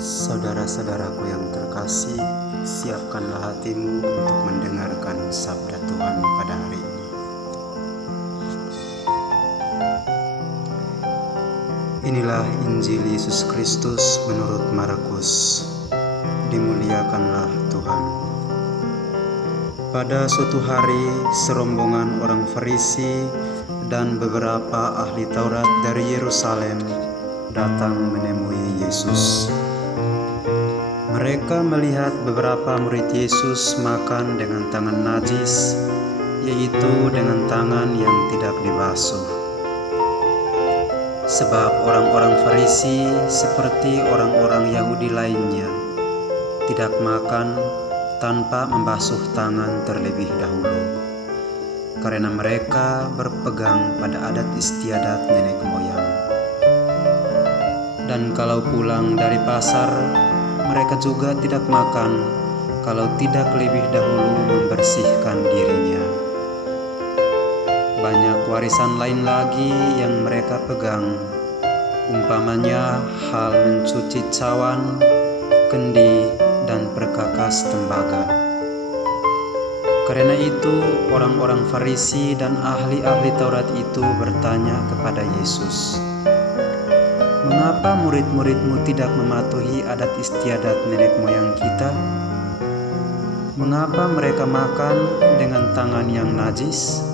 Saudara-saudaraku yang terkasih, siapkanlah hatimu untuk mendengarkan sabda Tuhan pada hari ini. Inilah Injil Yesus Kristus menurut Markus. Dimuliakanlah Tuhan. Pada suatu hari, serombongan orang Farisi dan beberapa ahli Taurat dari Yerusalem datang menemui Yesus. Mereka melihat beberapa murid Yesus makan dengan tangan najis, yaitu dengan tangan yang tidak dibasuh. Sebab orang-orang Farisi seperti orang-orang Yahudi lainnya tidak makan tanpa membasuh tangan terlebih dahulu, karena mereka berpegang pada adat istiadat nenek moyang. Dan kalau pulang dari pasar, mereka juga tidak makan kalau tidak lebih dahulu membersihkan dirinya. Banyak warisan lain lagi yang mereka pegang, umpamanya hal mencuci cawan, kendi, dan perkakas tembaga. Karena itu, orang-orang Farisi dan ahli-ahli Taurat itu bertanya kepada Yesus, "Mengapa murid-muridmu tidak mematuhi adat istiadat nenek moyang kita? Mengapa mereka makan dengan tangan yang najis?"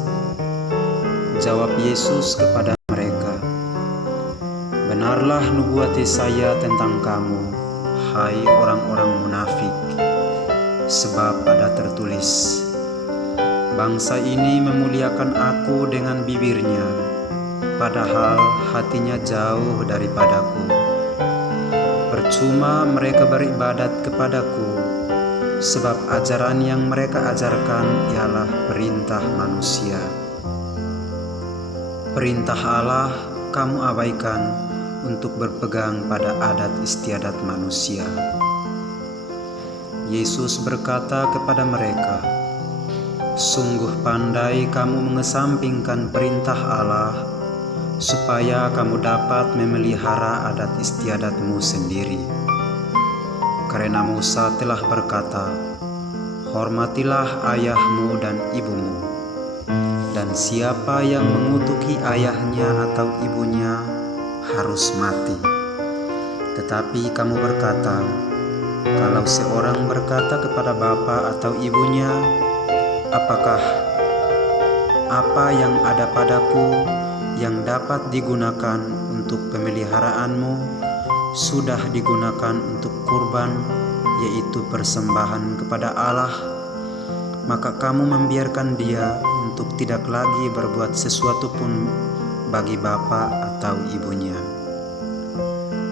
Jawab Yesus kepada mereka, "Benarlah nubuat Yesaya tentang kamu, hai orang-orang munafik. Sebab ada tertulis, bangsa ini memuliakan Aku dengan bibirnya, padahal hatinya jauh daripadaku. Percuma mereka beribadat kepadaku, sebab ajaran yang mereka ajarkan ialah perintah manusia. Perintah Allah kamu abaikan untuk berpegang pada adat istiadat manusia." Yesus berkata kepada mereka, "Sungguh pandai kamu mengesampingkan perintah Allah, supaya kamu dapat memelihara adat istiadatmu sendiri. Karena Musa telah berkata, hormatilah ayahmu dan ibumu, dan siapa yang mengutuki ayahnya atau ibunya harus mati. Tetapi kamu berkata, kalau seorang berkata kepada bapa atau ibunya, apakah apa yang ada padaku yang dapat digunakan untuk pemeliharaanmu sudah digunakan untuk kurban, yaitu persembahan kepada Allah, maka kamu membiarkan dia untuk tidak lagi berbuat sesuatu pun bagi bapa atau ibunya.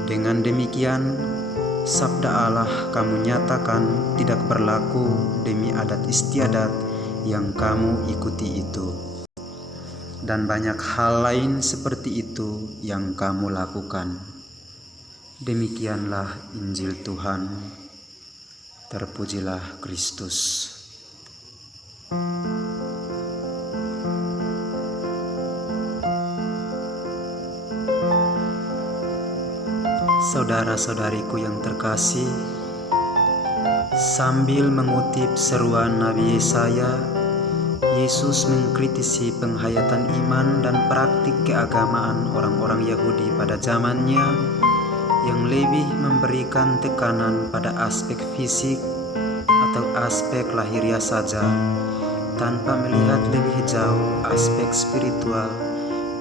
Dengan demikian, sabda Allah kamu nyatakan tidak berlaku demi adat istiadat yang kamu ikuti itu. Dan banyak hal lain seperti itu yang kamu lakukan." Demikianlah Injil Tuhan. Terpujilah Kristus. Saudara-saudariku yang terkasih, sambil mengutip seruan Nabi Yesaya, Yesus mengkritisi penghayatan iman dan praktik keagamaan orang-orang Yahudi pada zamannya yang lebih memberikan tekanan pada aspek fisik atau aspek lahiriah saja, tanpa melihat lebih jauh aspek spiritual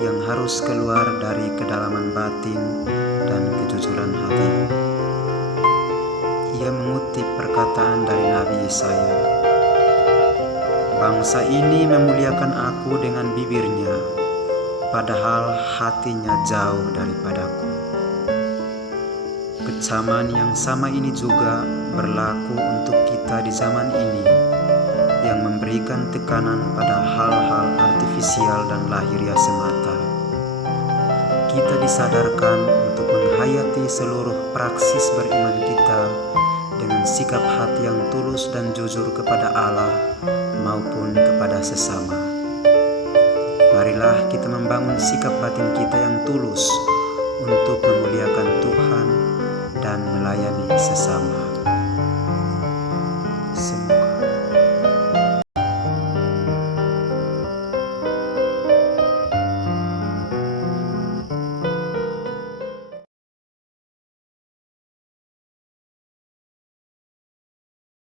yang harus keluar dari kedalaman batin dan kejujuran hati. Ia mengutip perkataan dari Nabi Yesaya, "Bangsa ini memuliakan Aku dengan bibirnya, padahal hatinya jauh daripadaku." Kecaman yang sama ini juga berlaku untuk kita di zaman ini, yang memberikan tekanan pada hal-hal artifisial dan lahiriah semata. Kita disadarkan untuk menghayati seluruh praksis beriman kita dengan sikap hati yang tulus dan jujur kepada Allah maupun kepada sesama. Marilah kita membangun sikap batin kita yang tulus untuk memuliakan Tuhan sesama.